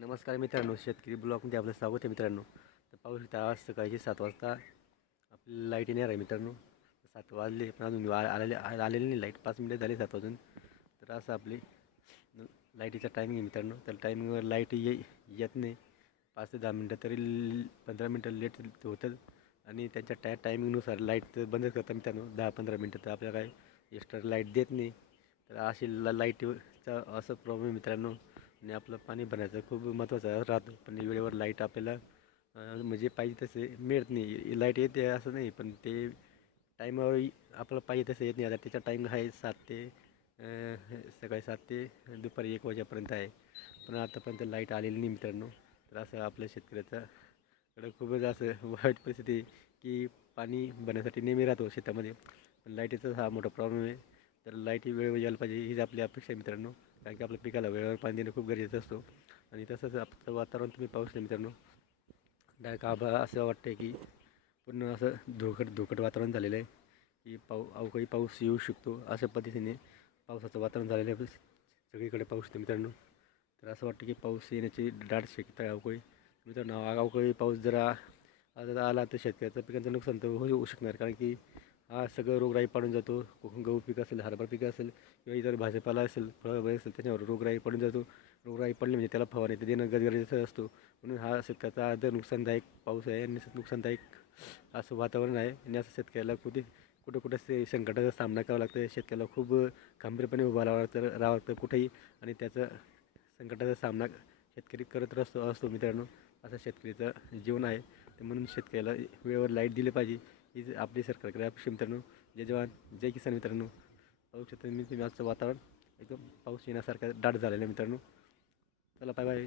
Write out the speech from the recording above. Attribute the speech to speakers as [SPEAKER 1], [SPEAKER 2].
[SPEAKER 1] नमस्कार मित्रांनो शेतकरी ब्लॉगमध्ये आपलं स्वागत आहे मित्रांनो. तर पाऊस शकता आज सकाळची सात वाजता आपली लाइट येणार आहे मित्रांनो. सात वाजले पण अजून आलेले आलेले नाही लाइट पाच मिनिटं झाले सात वाजून. तर असं आपली लाईटीचा टायमिंग आहे मित्रांनो. तर टायमिंगवर लाइट ये येत नाही. पाच ते दहा मिनटं तरी पंधरा मिनटं लेट होतं. आणि त्यांच्या टाय टायमिंगनुसार लाइट तर बंदच करतात मित्रांनो. दहा पंधरा मिनटं तर आपल्याला काय एक्स्ट्रा लाइट देत नाही. तर अशी ला लाईटचा असं प्रॉब्लेम मित्रांनो. आणि आपलं पाणी भरायचं खूप महत्त्वाचं राहतं पण वेळेवर लाइट आपल्याला म्हणजे पाहिजे तसे मिळत नाही. लाइट येते असं नाही पण ते टाईमावर आपल्याला पाहिजे तसं येत नाही. आता त्याचा टाईम आहे सात ते सकाळी सात ते दुपारी एक वाजेपर्यंत आहे. पण आतापर्यंत लाइट आलेली नाही मित्रांनो. तर असं आपल्या शेतकऱ्याचाकडे खूपच असं वाईट परिस्थिती की पाणी भरण्यासाठी नेहमी राहतो शेतामध्ये. पण लाईटीचाच हा मोठा प्रॉब्लेम आहे. तर लाईटी वेळेवर यायला पाहिजे हीच आपली अपेक्षा आहे मित्रांनो. कारण की आपल्या पिकाला वेळेवर पाणी देणं खूप गरजेचं असतो. आणि तसंच आपलं वातावरण तुम्ही पाऊस शकता मित्रांनो. डायरेक्ट आभा असं वाटतं की पूर्ण असं धोकट धोकट वातावरण झालेलं आहे की पाऊ अवकाळी पाऊस येऊ शकतो अशा पद्धतीने पावसाचं वातावरण झालेलं आहे. सगळीकडे पाऊस येतो मित्रांनो. तर असं वाटतं की पाऊस येण्याची दाट शक्यता आहे अवकाळी. मित्रांनो अवकाळी पाऊस जरा आता आला तर शेतकऱ्याचं पिकांचं नुकसान तर होऊ होऊ शकणार. कारण की हा सगळं रोगराई पडून जातो. कोकण गहू पीक असेल हरभरा पीक असेल किंवा इतर भाजीपाला असेल फळं असेल त्याच्यावर रोगराई पडून जातो. रोगराई पडली म्हणजे त्याला फवारणी ते देणं गरजेचं असतो. म्हणून हा शेतकऱ्याचा आदर नुकसानदायक पाऊस आहे आणि नुकसानदायक असं वातावरण आहे. आणि असं शेतकऱ्याला कुठे कुठं कुठं से संकटाचा सामना करावा लागतो शेतकऱ्याला खूप खंबीरपणे उभा राहावं लागतं राहावं लागतं कुठेही. आणि त्याचा संकटाचा सामना शेतकरी करत असतो असतो मित्रांनो. असं शेतकरीचं जीवन आहे. तर म्हणून शेतकऱ्याला वेळेवर लाइट दिली पाहिजे. ही आपली सरकारकडे अपेक्षा मित्रांनो जय जवान जय किसान मित्रांनो. पाहू शकता मी तुम्ही आजचं वातावरण एकदम पाऊस येण्यासारखं दाट झालेलं आहे मित्रांनो. चला बाय बाय